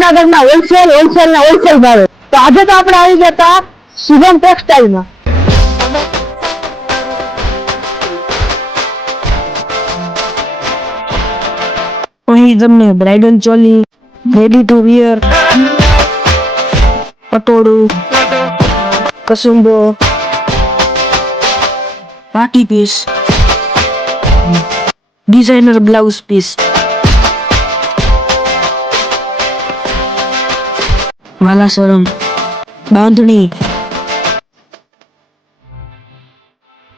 જુનાગઢમાં હોલસેલ ને હોલસેલ ભાવે. તો આજે તો આપણે આવી ગયા હતા શુભમ ટેક્સટાઇલમાં. અહીં તમને bridal choli, ready to wear, પટોળું, કસુંબો, party piece, designer blouse piece, વાલાસરમ, બાંધણી,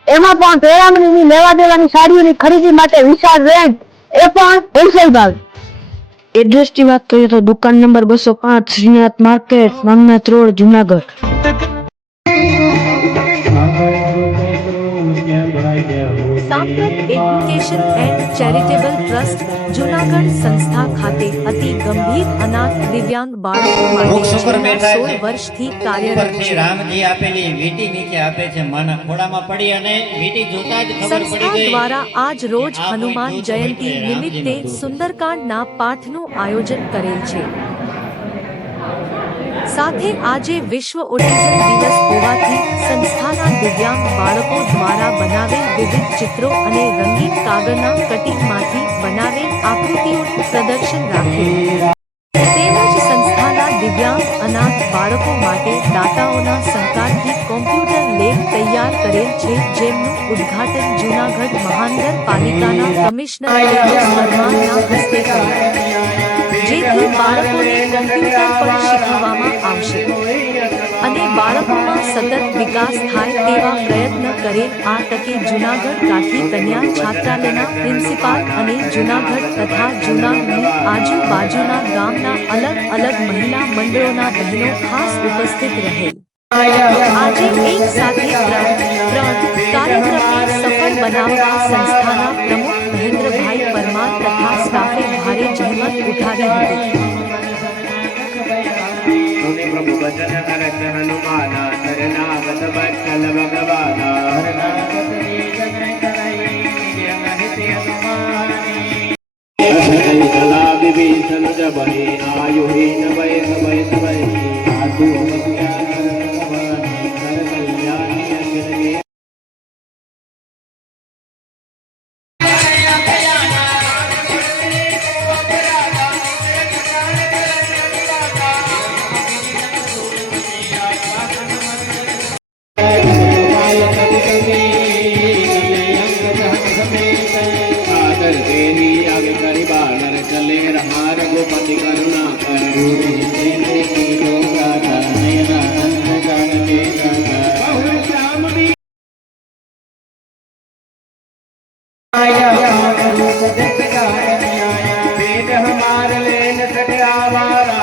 એમાં પણ પેરામણીની લેવા દેવાની સાડીઓની ખરીદી માટે વિશાળ રેન્જ, એ પણ હોલસેલ ભાવ. એડ્રેસની વાત કરીએ તો દુકાન number 205 Shrinath market, Nagnath road, Junagadh. Samprat education and charitable trust Junagadh સંસ્થા ખાતે અતિ ગંભીર અનાથ દિવ્યાંગ બાળકો માટે છેલ્લા 16 વર્ષથી કાર્યરત છે. રામજી આપેલી વીટી નીચે આપે છે, માના ખોડામાં પડી અને વીટી જોતા જ ખબર પડી સંસ્થા ગઈ. દ્વારા આજ રોજ હનુમાન જયંતિ નિમિત્તે સુંદરકાંડના પાઠનું આયોજન કરેલ છે. સાથે આજે વિશ્વ ઓટિઝમ દિવસ હોવાથી સંસ્થાના દિવ્યાંગ બાળકો દ્વારા બનાવેલ વિવિધ ચિત્રો અને રંગીન કાગળના કટિંગમાંથી બનાવેલ આકૃતિઓનું પ્રદર્શન રાખેલ. તેમજ સંસ્થાના દિવ્યાંગ અનાથ બાળકો માટે દાતાઓના સહકારથી કોમ્પ્યુટર લેબ તૈયાર કરેલ છે, જેમનું ઉદ્ઘાટન જૂનાગઢ મહાનગરપાલિકાના કમિશનર તેજસ પરમારના હસ્તે થયું, જેથી બાળકોને કોમ્પ્યુટર પણ શીખવવામાં આવશે અને બાળકોમાં સતત વિકાસ થાય તેવા પ્રયત્ન કરેલ. આ તકે જૂનાગઢ કાઠી કન્યા છાત્રાલયના પ્રિન્સિપાલ અને જૂનાગઢ તથા જૂનાગઢની આજુબાજુના ગામના અલગ અલગ મહિલા મંડળોના બહેનો ખાસ ઉપસ્થિત રહેલ. આજે એક સાથે ત્રણ કાર્યક્રમને સફળ બનાવવા સંસ્થાના પ્રમુખ મહેન્દ્રભાઈ પરમાર તથા સ્ટાફે ભારે જહેમત ઉઠાવી હતી. પ્રભુ વચન કરત હનુમાના શરણાગત વત્સલ ભગવાના વિભીષણ જબહે આયુહીન વય સવય સવય સાધુ चले रहा रघुपति करुणा कर पेट हमार लेन सटावारा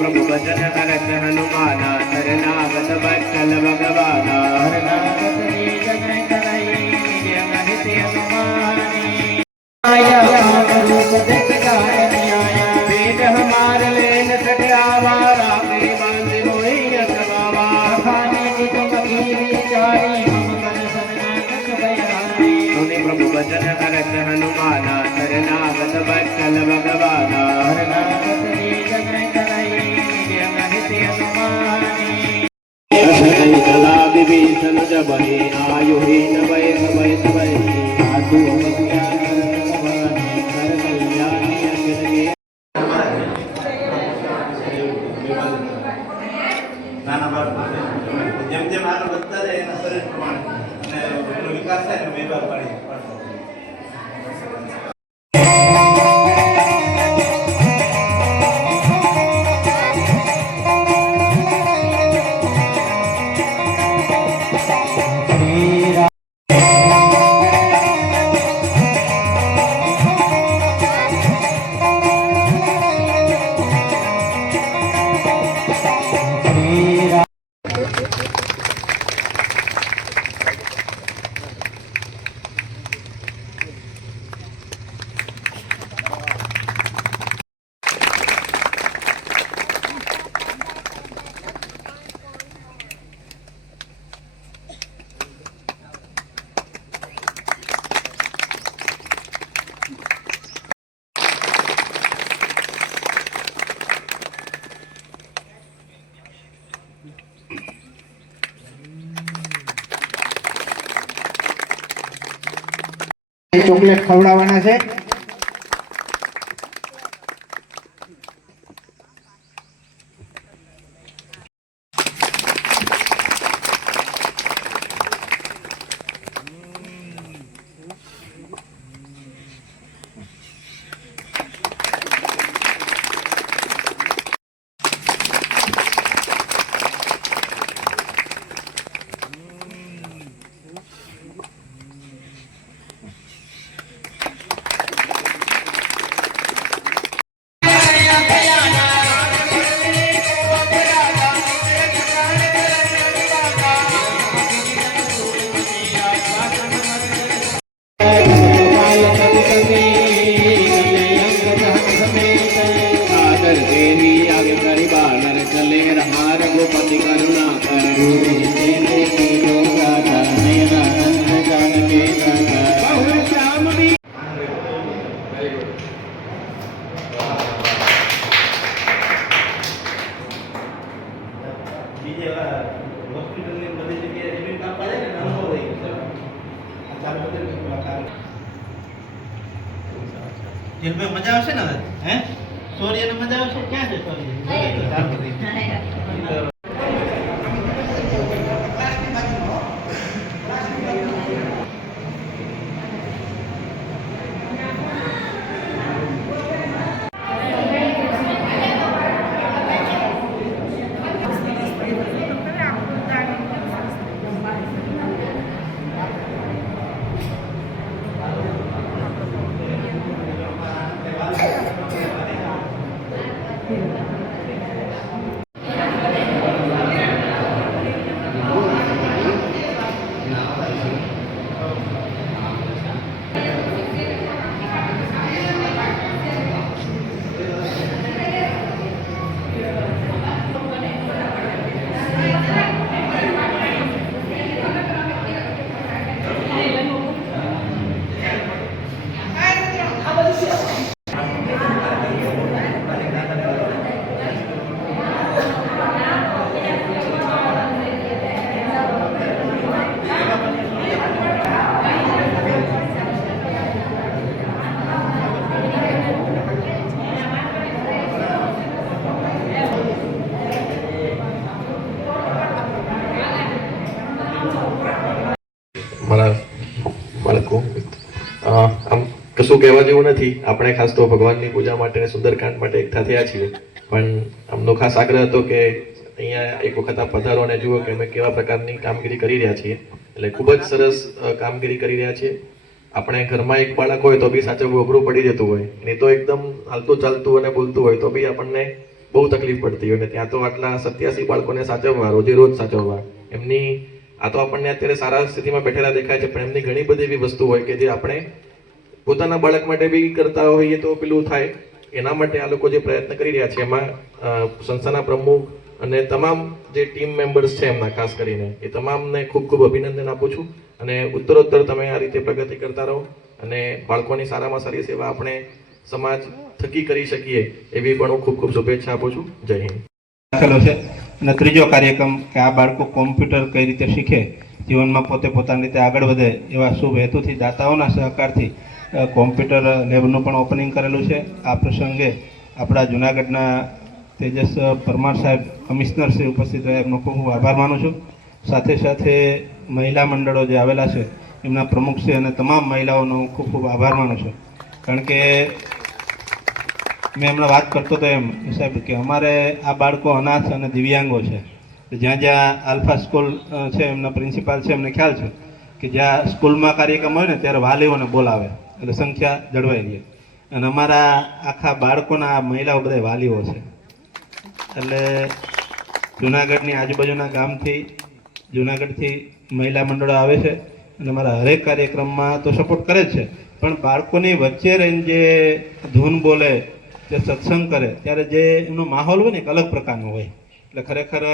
प्रभु वचन करत हनुमाना शरणागत वत्सल भगवाना पेट हमार लेन सटावारा प्रभु वचन करत हनुमाना शरणागत वत्सल भगवाना विभीषण जबहे आयुहीन वय सवय सवय साधु નાના બાળકો જેમ જેમ આગળ વધતા જાય એના શરીર પ્રમાણે અને વિકાસ થાય ને વ્યવહાર પાડી ચોકલેટ ખવડાવવાના છે. आदर देवी आगे करी बानर चले रहा रघुपति करुणा श्याम भी બીજે હોસ્પિટલની બધી જગ્યાએ એડમિટ આપવા જાય ને અનુભવ થઈ ગયો આ ચાલુ કરી જેલભાઈ મજા આવશે ને હવે હે સોરીને મજા આવશે ક્યાં છે સોરી ચાલુ કરી મારા બાળકો આમ કશું કહેવા જેવું નથી. આપણે ખાસ તો ભગવાનની પૂજા માટે અને સુંદરકાંડ માટે એકઠા થયા છીએ, પણ આમનો ખાસ આગ્રહ હતો કે અહીંયા એક વખત આપ પધારો અને જુઓ કે અમે કેવા પ્રકારની કામગીરી કરી રહ્યા છીએ. એટલે ખૂબ જ સરસ કામગીરી કરી રહ્યા છીએ. આપણે ઘરમાં એક બાળક હોય તો બી સાચવવું અઘરું પડી જતું હોય, નહીં તો એકદમ હાલતું ચાલતું અને બોલતું હોય તો બી આપણને બહુ તકલીફ પડતી હોય. ને ત્યાં તો આટલા 87 બાળકોને સાચવવા, રોજે રોજ સાચવવા, એમની આ તો આપણને અત્યારે સારા સ્થિતિમાં બેઠેલા દેખાય છે, પણ એમની ઘણી બધી એવી વસ્તુ હોય કે જે આપણે પોતાના બાળક માટે બી કરતા હોઈએ તો પેલું થાય. એના માટે આ લોકો જે પ્રયત્ન કરી રહ્યા છે એમાં સંસ્થાના પ્રમુખ અને તમામ જે ટીમ મેમ્બર્સ છે એમના ખાસ કરીને એ તમામને ખૂબ ખૂબ અભિનંદન આપું છું. અને ઉત્તરોત્તર તમે આ રીતે પ્રગતિ કરતા રહો અને બાળકોની સારામાં સારી સેવા આપણે સમાજ થકી કરી શકીએ એવી પણ હું ખૂબ ખૂબ શુભેચ્છા આપું છું. જય હિન્દ. રાખેલો છે અને ત્રીજો કાર્યક્રમ કે આ બાળકો કોમ્પ્યુટર કઈ રીતે શીખે, જીવનમાં પોતે પોતાની રીતે આગળ વધે એવા શુભ હેતુથી દાતાઓના સહકારથી કોમ્પ્યુટર લેબનું પણ ઓપનિંગ કરેલું છે. આ પ્રસંગે આપણા જૂનાગઢના તેજસ પરમાર સાહેબ કમિશનર શ્રી ઉપસ્થિત રહ્યા, એમનો ખૂબ ખૂબ આભાર માનું છું. સાથે સાથે મહિલા મંડળો જે આવેલા છે એમના પ્રમુખશ્રી અને તમામ મહિલાઓનો ખૂબ ખૂબ આભાર માનું છું. કારણ કે મેં હમણાં વાત કરતો હતો એમ સાહેબ કે અમારે આ બાળકો અનાથ અને દિવ્યાંગો છે. જ્યાં જ્યાં આલ્ફા સ્કૂલ છે એમના પ્રિન્સિપાલ છે એમને ખ્યાલ છે કે જ્યાં સ્કૂલમાં કાર્યક્રમ હોય ને ત્યારે વાલીઓને બોલાવે એટલે સંખ્યા જળવાઈ રહે. અને અમારા આખા બાળકોના મહિલાઓ બધા વાલીઓ છે. એટલે જૂનાગઢની આજુબાજુના ગામથી જૂનાગઢથી મહિલા મંડળો આવે છે અને અમારા હરેક કાર્યક્રમમાં તો સપોર્ટ કરે જ છે, પણ બાળકોની વચ્ચે રહીને જે ધૂન બોલે, જે સત્સંગ કરે ત્યારે જે એનો માહોલ હોય ને એક અલગ પ્રકારનો હોય. એટલે ખરેખર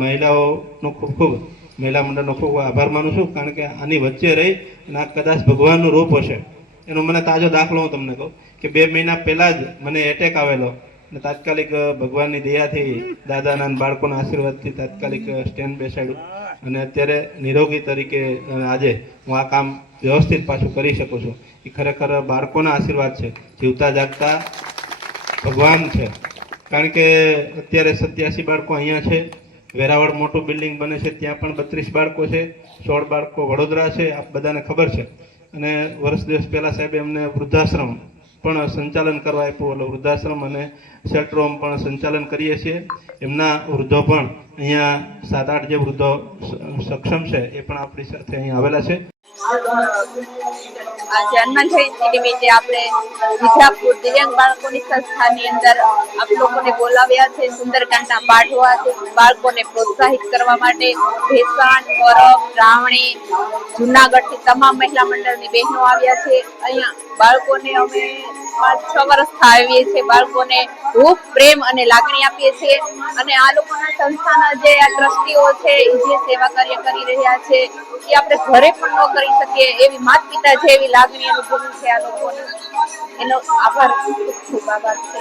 મહિલાઓનો ખૂબ ખૂબ મહિલા મંડળનો ખૂબ આભાર માનું છું. કારણ કે આની વચ્ચે રહી અને આ કદાચ ભગવાનનું રૂપ હશે. એનો મને તાજો દાખલો હું તમને કહું કે 2 મહિના પહેલાં જ મને એટેક આવેલો અને તાત્કાલિક ભગવાનની દયાથી દાદાના બાળકોના આશીર્વાદથી તાત્કાલિક સ્ટેન્ડ બેસાડ્યું અને અત્યારે નિરોગી તરીકે આજે હું આ કામ વ્યવસ્થિત પાછું કરી શકું છું. એ ખરેખર બાળકોના આશીર્વાદ છે, જીવતા જાગતા ભગવાન છે. કારણ કે અત્યારે 87 બાળકો અહીંયા છે. વેરાવળ મોટું બિલ્ડિંગ બને છે, ત્યાં પણ 32 બાળકો છે, 16 બાળકો વડોદરા છે, આપ બધાને ખબર છે. અને વર્ષ દિવસ પહેલાં સાહેબે અમને વૃદ્ધાશ્રમ પણ સંચાલન કરવા આપ્યું. એટલે વૃદ્ધાશ્રમ અને શેલ્ટર હોમ પણ સંચાલન કરીએ છીએ. એમના વૃદ્ધો પણ અહીંયા 7-8 જે વૃદ્ધો સક્ષમ છે એ પણ આપણી સાથે અહીં આવેલા છે. આજે હનુમાન જયંતિ નિમિત્તે આપણે વિદ્યાપુર દિવ્યાંગ બાળકોની સંસ્થાની અંદર આપ લોકોને બોલાવ્યા છે સુંદરકાંડના પાઠવાથી બાળકોને પ્રોત્સાહિત કરવા માટે. ભેસાણ, પરબ, રાવણી, જુનાગઢથી તમામ મહિલા મંડળની બહેનો આવ્યા છે. અહીંયા બાળકોને અમે 5-6 વર્ષથી આવીએ છીએ. બાળકોને ખૂબ પ્રેમ અને લાગણી આપીએ છીએ. અને આ લોકોના સંસ્થાના જે આ ટ્રસ્ટીઓ છે એ જે સેવા કાર્ય કરી રહ્યા છે એ આપણે ઘરે પણ ન કરી શકીએ એવી માતા પિતા છે એવી લાગણી અનુભવી છે આ લોકોની. એનો આભાર, ખૂબ ખૂબ આભાર છે.